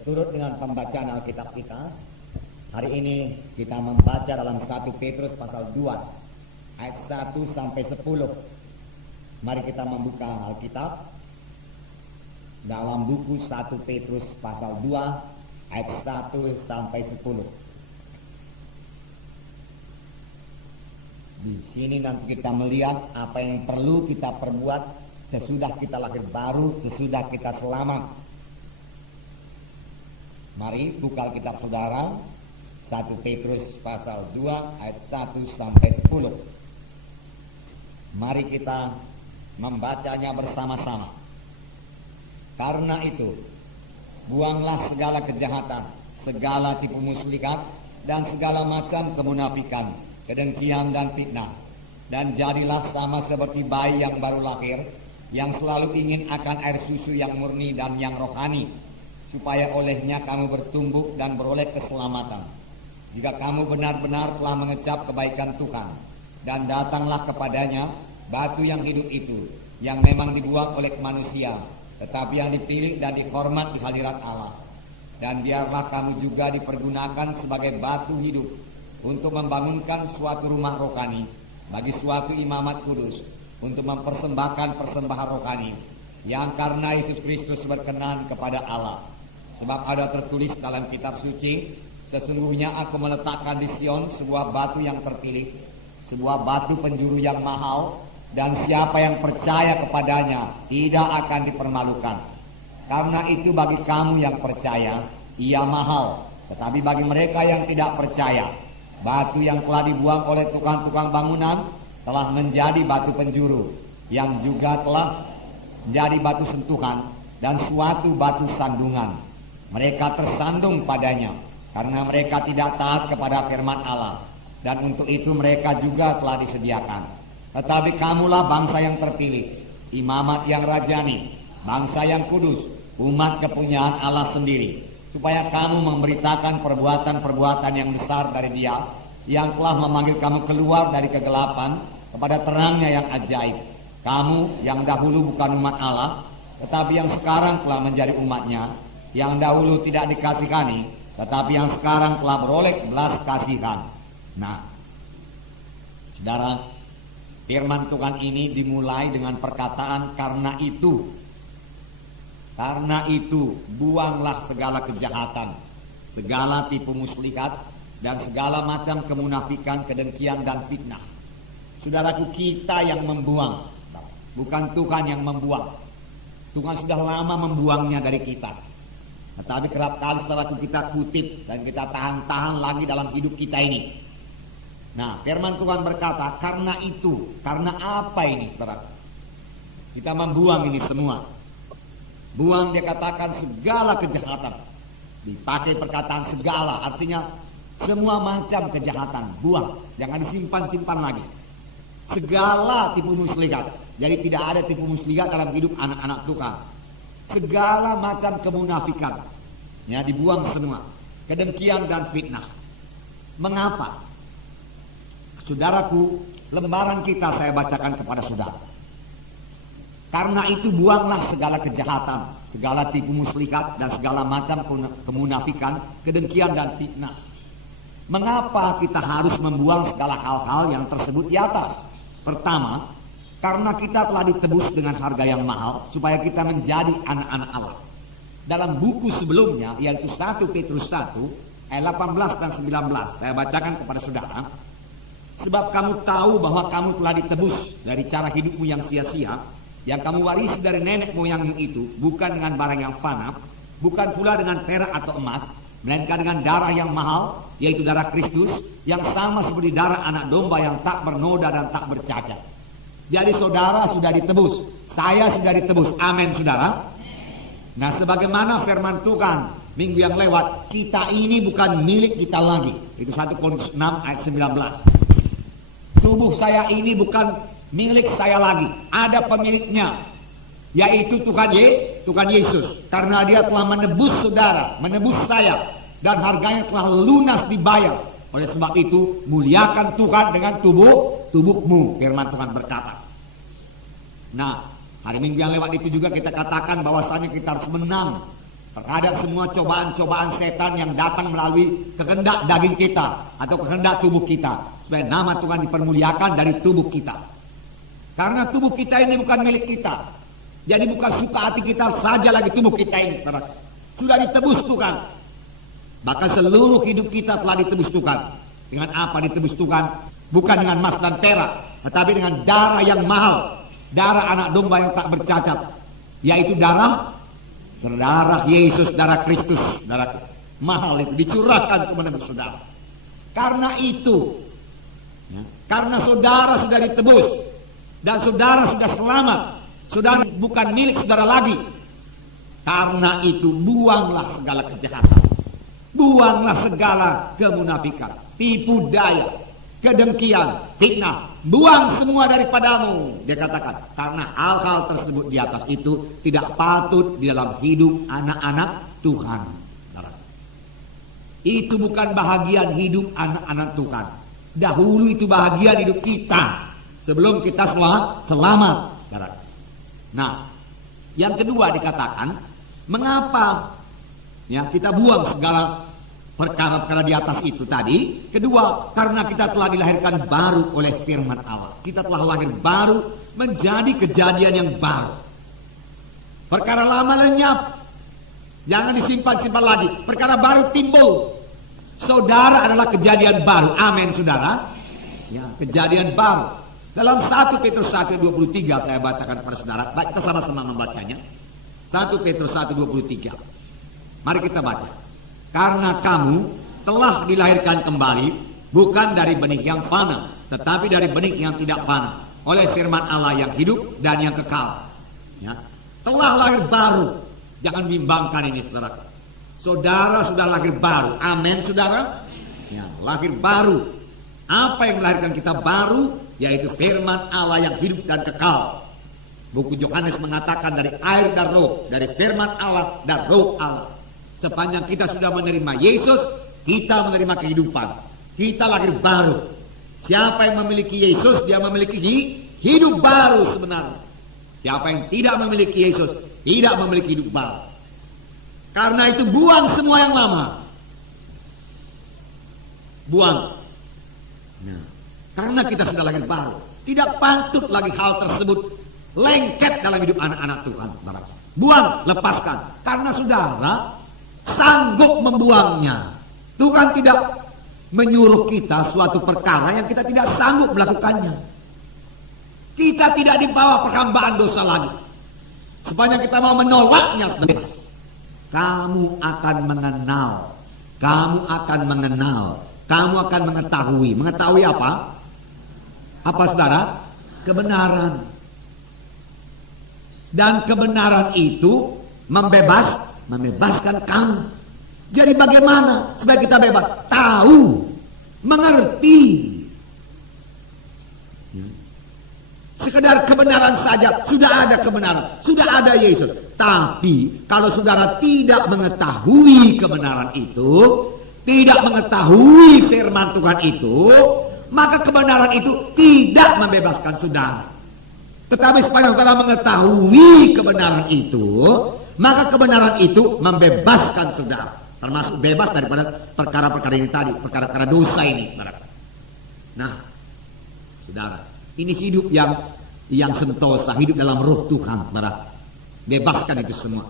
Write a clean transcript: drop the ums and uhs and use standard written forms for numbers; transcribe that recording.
Seturut dengan pembacaan Alkitab kita, hari ini kita membaca dalam 1 Petrus pasal 2 ayat 1 sampai 10. Mari kita membuka Alkitab dalam buku 1 Petrus pasal 2 ayat 1 sampai 10. Di sini nanti kita melihat apa yang perlu kita perbuat sesudah kita lahir baru, sesudah kita selamat. Mari buka Alkitab saudara, 1 Petrus pasal 2 ayat 1 sampai 10. Mari kita membacanya bersama-sama. Karena itu, buanglah segala kejahatan, segala tipu muslihat, dan segala macam kemunafikan, kedengkian dan fitnah. Dan jadilah sama seperti bayi yang baru lahir, yang selalu ingin akan air susu yang murni dan yang rohani, supaya olehnya kamu bertumbuh dan beroleh keselamatan. Jika kamu benar-benar telah mengecap kebaikan Tuhan, dan datanglah kepadanya batu yang hidup itu, yang memang dibuang oleh manusia, tetapi yang dipilih dan dihormat di hadirat Allah. Dan biarlah kamu juga dipergunakan sebagai batu hidup untuk membangunkan suatu rumah rohani bagi suatu imamat kudus, untuk mempersembahkan persembahan rohani yang karena Yesus Kristus berkenan kepada Allah. Sebab ada tertulis dalam kitab suci, sesungguhnya aku meletakkan di Sion sebuah batu yang terpilih, sebuah batu penjuru yang mahal, dan siapa yang percaya kepadanya tidak akan dipermalukan. Karena itu bagi kamu yang percaya, ia mahal. Tetapi bagi mereka yang tidak percaya, batu yang telah dibuang oleh tukang-tukang bangunan telah menjadi batu penjuru, yang juga telah menjadi batu sentuhan dan suatu batu sandungan. Mereka tersandung padanya karena mereka tidak taat kepada firman Allah, dan untuk itu mereka juga telah disediakan. Tetapi kamulah bangsa yang terpilih, imamat yang rajani, bangsa yang kudus, umat kepunyaan Allah sendiri, supaya kamu memberitakan perbuatan-perbuatan yang besar dari Dia yang telah memanggil kamu keluar dari kegelapan kepada terangnya yang ajaib. Kamu yang dahulu bukan umat Allah, tetapi yang sekarang telah menjadi umatnya, yang dahulu tidak dikasihani, tetapi yang sekarang telah beroleh belas kasihan. Nah, saudara, firman Tuhan ini dimulai dengan perkataan karena itu. Karena itu, buanglah segala kejahatan, segala tipu muslihat, dan segala macam kemunafikan, kedengkian dan fitnah. Saudaraku, kita yang membuang, bukan Tuhan yang membuang. Tuhan sudah lama membuangnya dari kita. Tetapi kerap kali saudaraku kita kutip dan kita tahan-tahan lagi dalam hidup kita ini. Nah, firman Tuhan berkata, karena itu, karena apa ini, saudara? Kita membuang ini semua. Buang, dia katakan segala kejahatan. Dipakai perkataan segala, artinya semua macam kejahatan. Buang, jangan disimpan-simpan lagi. Segala tipu muslihat. Jadi tidak ada tipu muslihat dalam hidup anak-anak Tuhan. Segala macam kemunafikan, ya, dibuang semua. Kedengkian dan fitnah. Mengapa? Saudaraku, lembaran kita saya bacakan kepada saudara. Karena itu buanglah segala kejahatan, segala tipu muslihat, dan segala macam kemunafikan, kedengkian dan fitnah. Mengapa kita harus membuang segala hal-hal yang tersebut di atas? Pertama, karena kita telah ditebus dengan harga yang mahal, supaya kita menjadi anak-anak Allah. Dalam buku sebelumnya, yaitu 1 Petrus 1 ayat 18 dan 19, saya bacakan kepada saudara. Sebab kamu tahu bahwa kamu telah ditebus dari cara hidupmu yang sia-sia, yang kamu warisi dari nenek moyangmu itu, bukan dengan barang yang fana, bukan pula dengan perak atau emas, melainkan dengan darah yang mahal, yaitu darah Kristus, yang sama seperti darah anak domba yang tak bernoda dan tak bercacat. Jadi saudara sudah ditebus, saya sudah ditebus, amin saudara. Nah, sebagaimana firman Tuhan minggu yang lewat, kita ini bukan milik kita lagi. Itu 1 Korintus 6 ayat 19. Tubuh saya ini bukan milik saya lagi, ada pemiliknya, yaitu Tuhan Yesus. Karena Dia telah menebus saudara, menebus saya, dan harganya telah lunas dibayar. Oleh sebab itu, muliakan Tuhan dengan tubuhmu, firman Tuhan berkata. Nah, hari Minggu yang lewat itu juga kita katakan bahwasanya kita harus menang terhadap semua cobaan-cobaan setan yang datang melalui kehendak daging kita atau kehendak tubuh kita, supaya nama Tuhan dipermuliakan dari tubuh kita. Karena tubuh kita ini bukan milik kita, jadi bukan suka hati kita saja lagi tubuh kita ini, sudah ditebus Tuhan. Bahkan seluruh hidup kita telah ditebus Tuhan. Dengan apa ditebus Tuhan? Bukan dengan emas dan perak, tetapi dengan darah yang mahal, darah anak domba yang tak bercacat, yaitu darah Yesus, darah Kristus, darah mahal itu dicurahkan kepada saudara. Karena itu, karena saudara sudah ditebus dan saudara sudah selamat, saudara bukan milik saudara lagi. Karena itu buanglah segala kejahatan, buanglah segala kemunafikan, tipu daya, kedengkian, fitnah, buang semua daripadamu. Dia katakan, karena hal-hal tersebut di atas itu tidak patut di dalam hidup anak-anak Tuhan. Itu bukan bahagian hidup anak-anak Tuhan. Dahulu itu bahagian hidup kita sebelum kita selamat. Nah, yang kedua dikatakan, mengapa ya kita buang segala perkara-perkara di atas itu tadi? Kedua, karena kita telah dilahirkan baru oleh firman Allah. Kita telah lahir baru menjadi kejadian yang baru. Perkara lama lenyap, jangan disimpan-simpan lagi. Perkara baru timbul. Saudara adalah kejadian baru. Amin, saudara. Ya, kejadian baru. Dalam 1 Petrus 1:23 saya bacakan kepada saudara. Baik, kita sama-sama membacanya. 1 Petrus 1:23. Mari kita baca. Karena kamu telah dilahirkan kembali, bukan dari benih yang fana, tetapi dari benih yang tidak fana, oleh firman Allah yang hidup dan yang kekal. Ya. Telah lahir baru. Jangan bimbangkan ini, saudara. Saudara sudah lahir baru. Amin, saudara. Ya, lahir baru. Apa yang melahirkan kita baru? Yaitu firman Allah yang hidup dan kekal. Buku Yohanes mengatakan dari air dan roh, dari firman Allah dan roh Allah. Sepanjang kita sudah menerima Yesus, kita menerima kehidupan. Kita lahir baru. Siapa yang memiliki Yesus, dia memiliki hidup baru sebenarnya. Siapa yang tidak memiliki Yesus, tidak memiliki hidup baru. Karena itu buang semua yang lama. Buang. Nah, karena kita sudah lahir baru, tidak patut lagi hal tersebut lengket dalam hidup anak-anak Tuhan. Buang, lepaskan. Karena saudara sanggup membuangnya. Tuhan tidak menyuruh kita suatu perkara yang kita tidak sanggup melakukannya. Kita tidak dibawa perhambaan dosa lagi. Sepanjang kita mau menolaknya, bebas. Kamu akan mengenal. Kamu akan mengenal. Kamu akan mengetahui. Mengetahui apa? Apa, saudara? Kebenaran. Dan kebenaran itu membebaskan kamu. Jadi bagaimana supaya kita bebas? Tahu, mengerti. Sekedar kebenaran saja, sudah ada kebenaran, sudah ada Yesus. Tapi kalau saudara tidak mengetahui kebenaran itu, tidak mengetahui firman Tuhan itu, maka kebenaran itu tidak membebaskan saudara. Tetapi supaya saudara mengetahui kebenaran itu, maka kebenaran itu membebaskan saudara. Termasuk bebas daripada perkara-perkara ini tadi, perkara-perkara dosa ini. Nah, saudara, ini hidup yang sentosa, hidup dalam roh Tuhan. Bebaskan itu semua.